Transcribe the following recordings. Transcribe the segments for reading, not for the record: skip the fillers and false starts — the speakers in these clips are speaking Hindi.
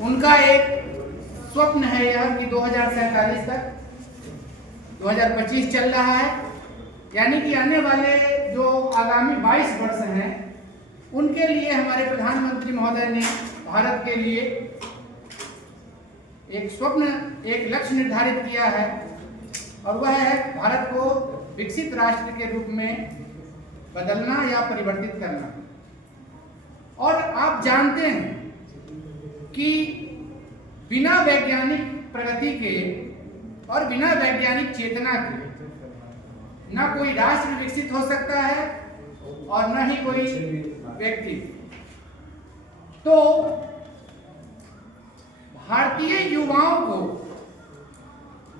उनका एक स्वप्न है यह कि 2047 तक 2025 चल रहा है, यानी कि आने वाले जो आगामी 22 वर्ष हैं उनके लिए हमारे प्रधानमंत्री महोदय ने भारत के लिए एक स्वप्न, एक लक्ष्य निर्धारित किया है और वह है भारत को विकसित राष्ट्र के रूप में बदलना या परिवर्तित करना। और आप जानते हैं कि बिना वैज्ञानिक प्रगति के और बिना वैज्ञानिक चेतना के न कोई राष्ट्र विकसित हो सकता है और न ही कोई व्यक्ति। तो भारतीय युवाओं को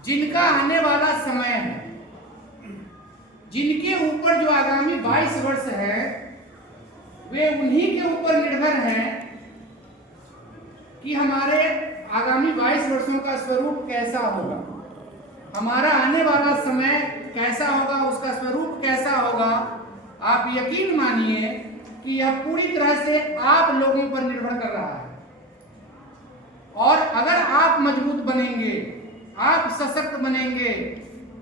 जिनका आने वाला समय है, जिनके ऊपर जो आगामी 22 वर्ष है, वे उन्हीं के ऊपर निर्भर हैं कि हमारे आगामी 22 वर्षों का स्वरूप कैसा होगा, हमारा आने वाला समय कैसा होगा, उसका स्वरूप कैसा होगा। आप यकीन मानिए कि यह पूरी तरह से आप लोगों पर निर्भर कर रहा है। और अगर आप मजबूत बनेंगे, आप सशक्त बनेंगे,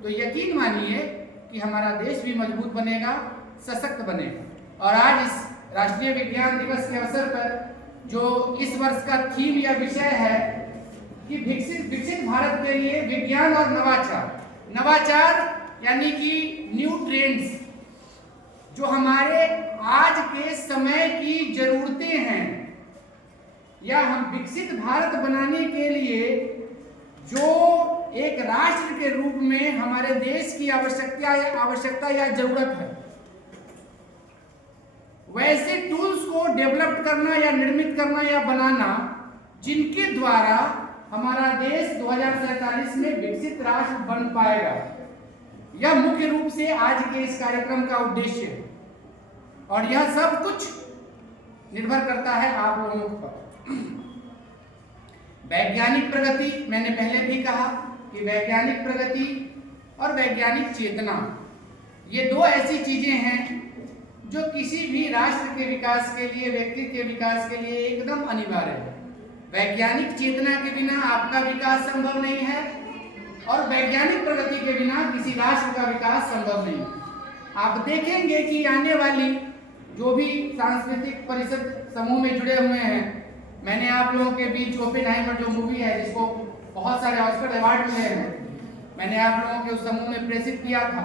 तो यकीन मानिए कि हमारा देश भी मजबूत बनेगा, सशक्त बनेगा। और आज इस राष्ट्रीय विज्ञान दिवस के अवसर पर जो इस वर्ष का थीम या विषय है कि विकसित भारत के लिए विज्ञान और नवाचार यानी कि न्यू ट्रेंड्स, जो हमारे आज के समय की जरूरतें हैं या हम विकसित भारत बनाने के लिए जो एक राष्ट्र के रूप में हमारे देश की आवश्यकता या जरूरत है, वैसे टूल्स को डेवलप करना या निर्मित करना या बनाना जिनके द्वारा हमारा देश 2047 में विकसित राष्ट्र बन पाएगा। यह मुख्य रूप से आज के इस कार्यक्रम का उद्देश्य है और यह सब कुछ निर्भर करता है आप लोगों पर। वैज्ञानिक प्रगति, मैंने पहले भी कहा कि वैज्ञानिक प्रगति और वैज्ञानिक चेतना ये दो ऐसी चीजें हैं जो किसी भी राष्ट्र के विकास के लिए, व्यक्ति के विकास के लिए एकदम अनिवार्य है। वैज्ञानिक चेतना के बिना आपका विकास संभव नहीं है और वैज्ञानिक प्रगति के बिना किसी राष्ट्र का विकास संभव नहीं है। आप देखेंगे कि आने वाली जो भी सांस्कृतिक परिषद समूह में जुड़े हुए हैं, मैंने आप लोगों के बीच ओपेनहाइमर जो मूवी है जिसको बहुत सारे ऑस्कर अवार्ड मिले हैं, मैंने आप लोगों के उस समूह में प्रेषित किया था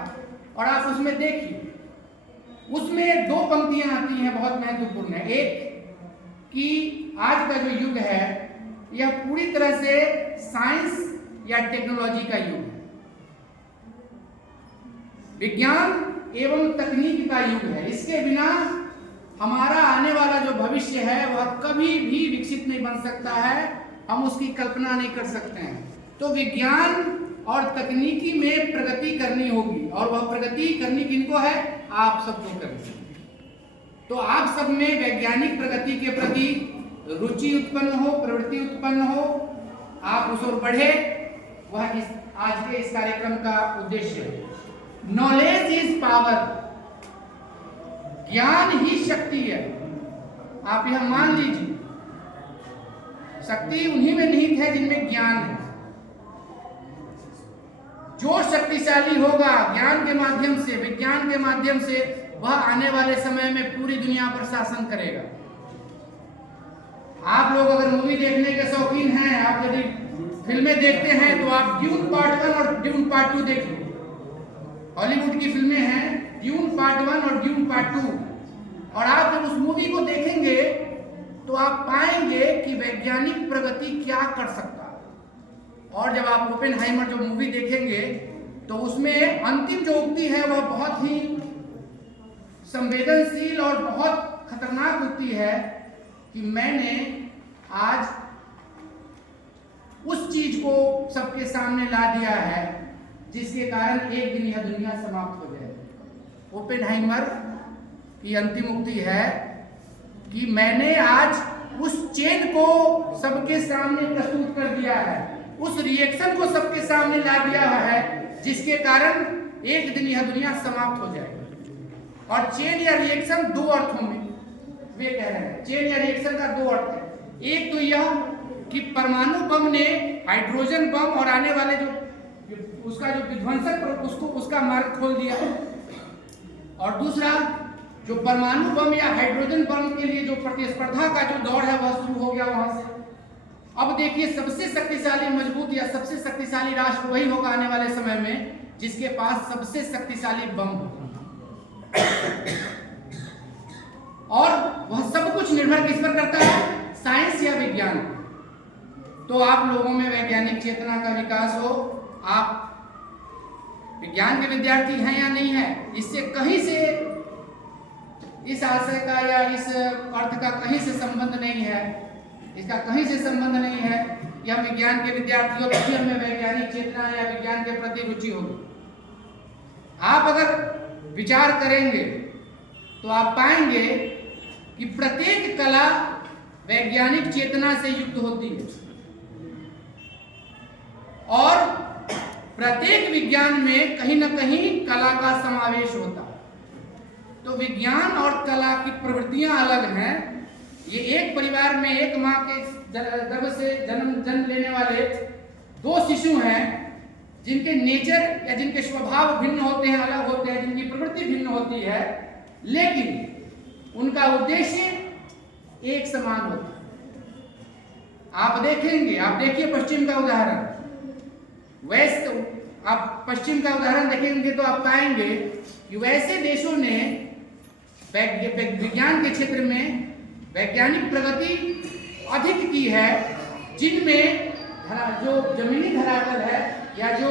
और आप उसमें देखिए, उसमें दो पंक्तियां आती हैं बहुत महत्वपूर्ण है। एक कि आज का जो युग है यह पूरी तरह से साइंस या टेक्नोलॉजी का युग है, विज्ञान एवं तकनीक का युग है। इसके बिना हमारा आने वाला जो भविष्य है वह कभी भी विकसित नहीं बन सकता है, हम उसकी कल्पना नहीं कर सकते हैं। तो विज्ञान और तकनीकी में प्रगति करनी होगी और वह प्रगति करनी किनको है? आप सबको करनी है। तो आप सब में वैज्ञानिक प्रगति के प्रति रुचि उत्पन्न हो, प्रवृत्ति उत्पन्न हो, आप उस ओर बढ़े, वह आज के इस कार्यक्रम का उद्देश्य है। नॉलेज इज पावर, ज्ञान ही शक्ति है। आप यह मान लीजिए, शक्ति उन्हीं में निहित है जिनमें ज्ञान है। जो शक्तिशाली होगा ज्ञान के माध्यम से, विज्ञान के माध्यम से, वह आने वाले समय में पूरी दुनिया पर शासन करेगा। आप लोग अगर मूवी देखने के शौकीन हैं, आप यदि फिल्में देखते हैं तो आप ड्यून पार्ट 1 और ड्यून पार्ट 2 देखिए। हॉलीवुड की फिल्में हैं ड्यून पार्ट 1 और ड्यून पार्ट 2, और आप जब उस मूवी को देखेंगे तो आप पाएंगे कि वैज्ञानिक प्रगति क्या कर सकता है। और जब आप ओपेनहाइमर जो मूवी देखेंगे तो उसमें अंतिम जो उक्ति है वह बहुत ही संवेदनशील और बहुत खतरनाक उक्ति है कि मैंने आज उस चीज को सबके सामने ला दिया है जिसके कारण एक दिन यह दुनिया समाप्त हो जाए। ओपेनहाइमर की अंतिम उक्ति है कि मैंने आज उस चेन को सबके सामने प्रस्तुत कर दिया है, उस रिएक्शन को सबके सामने ला दिया है जिसके कारण एक दिन यह दुनिया समाप्त हो जाएगी। और चेन या रिएक्शन दो अर्थों में वे कह रहे हैं, चेन या रिएक्शन का दो अर्थ है। एक तो यह कि परमाणु बम ने हाइड्रोजन बम और आने वाले जो उसका जो विध्वंसक उसको उसका मार्ग खोल दिया। और दूसरा, जो परमाणु बम या हाइड्रोजन बम के लिए जो प्रतिस्पर्धा का जो दौर है वह शुरू हो गया वहां से। अब देखिए, सबसे शक्तिशाली मजबूत या सबसे शक्तिशाली राष्ट्र वही होगा आने वाले समय में जिसके पास सबसे शक्तिशाली बम होगा। और वह सब कुछ निर्भर किस पर करता है? साइंस या विज्ञान। तो आप लोगों में वैज्ञानिक चेतना का विकास हो, आप विज्ञान के विद्यार्थी हैं या नहीं है, इससे कहीं से इस आशय का या इस अर्थ का कहीं से संबंध नहीं है, इसका कहीं से संबंध नहीं है कि हम विज्ञान के विद्यार्थी हो तभी हमें वैज्ञानिक चेतना या विज्ञान के प्रति रुचि होगी। आप अगर विचार करेंगे तो आप पाएंगे कि प्रत्येक कला वैज्ञानिक चेतना से युक्त होती है और प्रत्येक विज्ञान में कहीं ना कहीं कला का समावेश होता है। तो विज्ञान और कला की प्रवृत्तियां अलग हैं। ये एक परिवार में एक मां के गर्भ से जन्म लेने वाले दो शिशु हैं जिनके नेचर या जिनके स्वभाव भिन्न होते हैं, अलग होते हैं, जिनकी प्रवृत्ति भिन्न होती है, लेकिन उनका उद्देश्य एक समान होता है। आप देखेंगे, आप देखिए पश्चिम का उदाहरण, वेस्ट, आप पश्चिम का उदाहरण देखेंगे तो आप पाएंगे कि वैसे देशों ने विज्ञान के क्षेत्र में वैज्ञानिक प्रगति अधिक की है जिनमें जो जमीनी धरातल है या जो